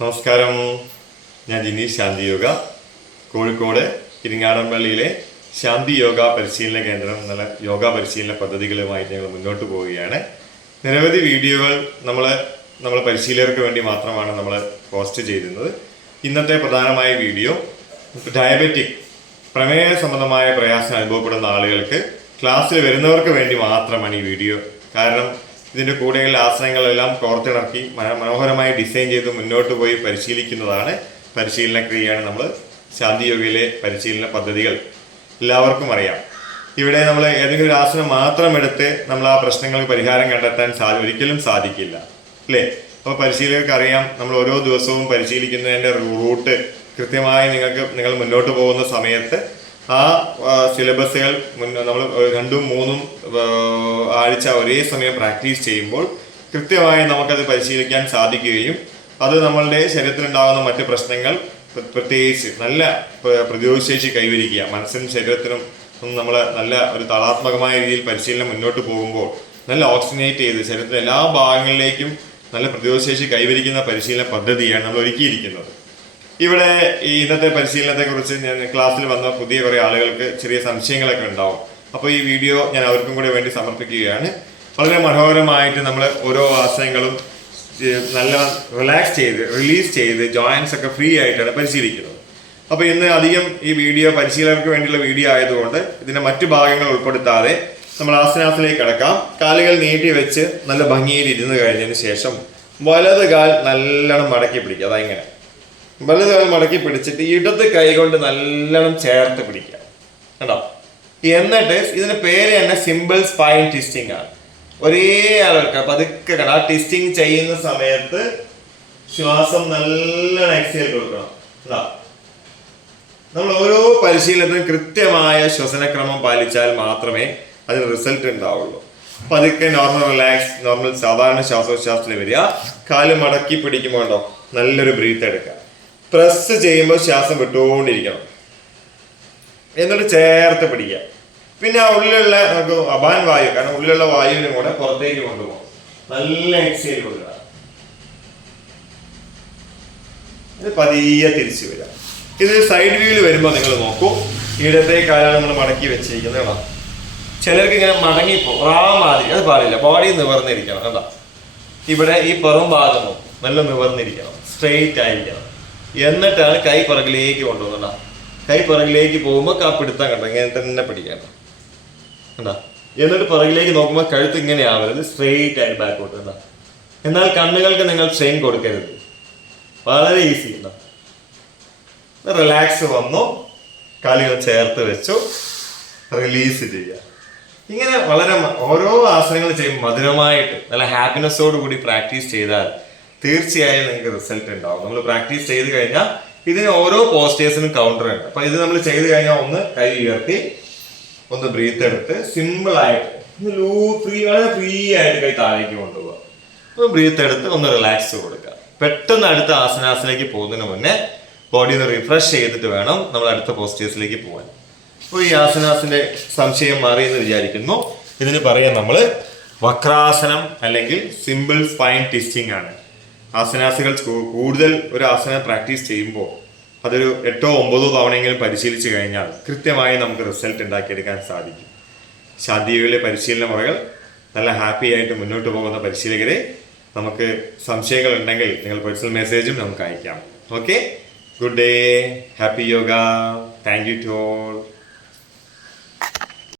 നമസ്കാരം, ഞാൻ ജിനീഷ് ശാന്തി യോഗ കോഴിക്കോട് ഇരിങ്ങാടൻപള്ളിയിലെ ശാന്തി യോഗ പരിശീലന കേന്ദ്രം എന്നുള്ള യോഗ പരിശീലന പദ്ധതികളുമായിട്ട് ഞങ്ങൾ മുന്നോട്ട് പോവുകയാണ്. നിരവധി വീഡിയോകൾ നമ്മൾ പരിശീലകർക്ക് വേണ്ടി മാത്രമാണ് നമ്മൾ പോസ്റ്റ് ചെയ്തിരുന്നത്. ഇന്നത്തെ പ്രധാനമായ വീഡിയോ ഡയബറ്റിക് പ്രമേയ സംബന്ധമായ പ്രയാസം അനുഭവപ്പെടുന്ന ആളുകൾക്ക് ക്ലാസ്സിൽ വരുന്നവർക്ക് വേണ്ടി മാത്രമാണ് ഈ വീഡിയോ. കാരണം ഇതിൻ്റെ കൂടെയുള്ള ആസനങ്ങളെല്ലാം കോർത്തിണക്കി മനോഹരമായി ഡിസൈൻ ചെയ്ത് മുന്നോട്ട് പോയി പരിശീലിക്കുന്നതാണ് പരിശീലന ക്രിയയാണ് നമ്മൾ ശാന്തി യോഗയിലെ പരിശീലന പദ്ധതികൾ. എല്ലാവർക്കും അറിയാം. ഇവിടെ നമ്മൾ ഏതെങ്കിലും ഒരു ആസനം മാത്രം എടുത്ത് നമ്മൾ ആ പ്രശ്നങ്ങൾക്ക് പരിഹാരം കണ്ടെത്താൻ ഒരിക്കലും സാധിക്കില്ല, അല്ലേ? അപ്പോൾ പരിശീലകർക്ക് അറിയാം, നമ്മൾ ഓരോ ദിവസവും പരിശീലിക്കുന്നതിൻ്റെ റൂട്ട് കൃത്യമായി നിങ്ങൾ മുന്നോട്ട് പോകുന്ന സമയത്ത് ആ സിലബസുകൾ നമ്മൾ 2-3 ആഴ്ച ഒരേ സമയം പ്രാക്ടീസ് ചെയ്യുമ്പോൾ കൃത്യമായി നമുക്കത് പരിശീലിക്കാൻ സാധിക്കുകയും അത് നമ്മളുടെ ശരീരത്തിലുണ്ടാകുന്ന മറ്റ് പ്രശ്നങ്ങൾ, പ്രത്യേകിച്ച് നല്ല പ്രതിരോധശേഷി കൈവരിക്കുക, മനസ്സിനും ശരീരത്തിനും നമ്മൾ നല്ല ഒരു താളാത്മകമായ രീതിയിൽ പരിശീലനം മുന്നോട്ട് പോകുമ്പോൾ നല്ല ഓക്സിജനേറ്റ് ചെയ്ത് ശരീരത്തിലെ എല്ലാ ഭാഗങ്ങളിലേക്കും നല്ല പ്രതിരോധശേഷി കൈവരിക്കുന്ന പരിശീലന പദ്ധതിയാണ് നമ്മൾ ഒരുക്കിയിരിക്കുന്നത്. ഇവിടെ ഈ ഇന്നത്തെ പരിശീലനത്തെക്കുറിച്ച് ഞാൻ ക്ലാസ്സിൽ വന്ന പുതിയ കുറേ ആളുകൾക്ക് ചെറിയ സംശയങ്ങളൊക്കെ ഉണ്ടാവും. അപ്പോൾ ഈ വീഡിയോ ഞാൻ അവർക്കും കൂടെ വേണ്ടി സമർപ്പിക്കുകയാണ്. വളരെ മനോഹരമായിട്ട് നമ്മൾ ഓരോ ആസനങ്ങളും നല്ല റിലാക്സ് ചെയ്ത് റിലീസ് ചെയ്ത് ജോയിൻസ് ഒക്കെ ഫ്രീ ആയിട്ടാണ് പരിശീലിക്കുന്നത്. അപ്പോൾ ഇന്ന് അധികം ഈ വീഡിയോ പരിശീലകർക്ക് വേണ്ടിയുള്ള വീഡിയോ ആയതുകൊണ്ട് ഇതിൻ്റെ മറ്റു ഭാഗങ്ങൾ ഉൾപ്പെടുത്താതെ നമ്മൾ ആസനാസിലേക്ക് കിടക്കാം. കാലുകൾ നീട്ടി വെച്ച് നല്ല ഭംഗിയിൽ ഇരുന്ന് കഴിഞ്ഞതിന് ശേഷം വലത് കാൽ നല്ലോണം മടക്കി പിടിക്കുക. അതായിങ്ങനെ വലത് കാൽ മടക്കി പിടിച്ചിട്ട് ഇടത് കൈ കൊണ്ട് നല്ലോണം ചേർത്ത് പിടിക്കുക, കേട്ടോ. എന്നിട്ട് ഇതിന് പേര് തന്നെ സിമ്പിൾ സ്പൈൻ ട്വിസ്റ്റിംഗ് ആണ്. ഒരേ ആൾക്ക് പതുക്കെ ആ ട്വിസ്റ്റിംഗ് ചെയ്യുന്ന സമയത്ത് ശ്വാസം നല്ലോണം എക്സേൽ കൊടുക്കണം. നമ്മൾ ഓരോ പരിശീലനത്തിനും കൃത്യമായ ശ്വസനക്രമം പാലിച്ചാൽ മാത്രമേ അതിന് റിസൾട്ട് ഉണ്ടാവുള്ളൂ. പതുക്കെ നോർമൽ സാധാരണ ശ്വാസോച്ഛ്വാസത്തിൽ വരിക. കാല് മടക്കി പിടിക്കുമ്പോൾ ഉണ്ടോ നല്ലൊരു ബ്രീത്ത് എടുക്കുക. പ്രസ് ചെയ്യുമ്പോൾ ശ്വാസം വിട്ടുകൊണ്ടിരിക്കണം, എന്നിട്ട് ചേർത്ത് പിടിക്കുക. പിന്നെ ആ ഉള്ളിലുള്ള നമുക്ക് അപാൻ വായു, കാരണം ഉള്ളിലുള്ള വായുവിനും കൂടെ പുറത്തേക്ക് കൊണ്ടുപോകും. നല്ല എക്സേൽ കൊടുക്കുക. ഇത് പതിയെ തിരിച്ചു വരിക. ഇത് സൈഡ് വ്യൂവിൽ വരുമ്പോൾ നിങ്ങൾ നോക്കൂ, ഇടത്തെ കാലാണ് നമ്മൾ മടക്കി വെച്ചിരിക്കുന്നത്, കേട്ടോ. ചിലർക്ക് ഇങ്ങനെ മടങ്ങിപ്പോ മാതിരി, അത് പാടില്ല. ബോഡി നിവർന്നിരിക്കണം, കേട്ടോ. ഇവിടെ ഈ പുറം ഭാഗമോ നല്ല നിവർന്നിരിക്കണം, സ്ട്രെയിറ്റ് ആയിരിക്കണം. എന്നിട്ടാണ് കൈ പുറകിലേക്ക് കൊണ്ടുപോകുന്നത്. കൈ പുറകിലേക്ക് പോകുമ്പോൾ പിടുത്തം കണ്ടോ, ഇങ്ങനെ തന്നെ പിടിക്കണം, കണ്ടോ. എന്നിട്ട് പുറകിലേക്ക് നോക്കുമ്പോൾ കഴുത്ത് ഇങ്ങനെ ആവരുത്, സ്ട്രെയിറ്റ് ആയിട്ട് ബാക്കോട്ട്, കണ്ടോ. എന്നാൽ കണ്ണുകൾക്ക് നിങ്ങൾ സ്ട്രെയിൻ കൊടുക്കരുത്. വളരെ ഈസി, ഉണ്ടോ. റിലാക്സ് വന്നു, കാലുകൾ ചേർത്ത് വെച്ചു, റിലീസ് ചെയ്യുക. ഇങ്ങനെ വളരെ ഓരോ ആസനങ്ങൾ ചെയ്യുമ്പോൾ മധുരമായിട്ട് നല്ല ഹാപ്പിനെസ്സോട് കൂടി പ്രാക്ടീസ് ചെയ്താൽ തീർച്ചയായും നിങ്ങൾക്ക് റിസൾട്ട് ഉണ്ടാവും. നമ്മൾ പ്രാക്ടീസ് ചെയ്ത് കഴിഞ്ഞാൽ ഇതിന് ഓരോ പോസ്റ്റേഴ്സിനും കൗണ്ടർ ഉണ്ട്. അപ്പൊ ഇത് നമ്മൾ ചെയ്ത് കഴിഞ്ഞാൽ ഒന്ന് കൈ ഉയർത്തി ഒന്ന് ബ്രീത്ത് എടുത്ത് സിമ്പിളായിട്ട് വളരെ ഫ്രീ ആയിട്ട് കൈ താഴേക്ക് കൊണ്ടുപോകുക. ഒന്ന് ബ്രീത്ത് എടുത്ത് ഒന്ന് റിലാക്സ് കൊടുക്കുക. പെട്ടെന്ന് അടുത്ത ആസനാസിലേക്ക് പോകുന്നതിന് മുന്നേ ബോഡി ഒന്ന് റിഫ്രഷ് ചെയ്തിട്ട് വേണം നമ്മൾ അടുത്ത പോസ്റ്റേഴ്സിലേക്ക് പോകാൻ. അപ്പോൾ ഈ ആസനാസിന്റെ സംശയം മാറി എന്ന് വിചാരിക്കുന്നു. ഇതിന് പറയാം നമ്മൾ വക്രാസനം അല്ലെങ്കിൽ സിമ്പിൾ സ്പൈൻ ട്വിസ്റ്റിംഗ് ആണ്. ആസനാസികൾ കൂടുതൽ ഒരു ആസനം പ്രാക്ടീസ് ചെയ്യുമ്പോൾ അതൊരു 8-9 തവണയെങ്കിലും പരിശീലിച്ചു കഴിഞ്ഞാൽ കൃത്യമായി നമുക്ക് റിസൾട്ട് ഉണ്ടാക്കിയെടുക്കാൻ സാധിക്കും. ശാന്തിയിലെ പരിശീലന മുറകൾ നല്ല ഹാപ്പി ആയിട്ട് മുന്നോട്ട് പോകുന്ന പരിശീലകരെ, നമുക്ക് സംശയങ്ങൾ ഉണ്ടെങ്കിൽ നിങ്ങൾ പേഴ്സണൽ മെസ്സേജും നമുക്ക് അയക്കാം. Okay, good day, happy yoga, thank you to all.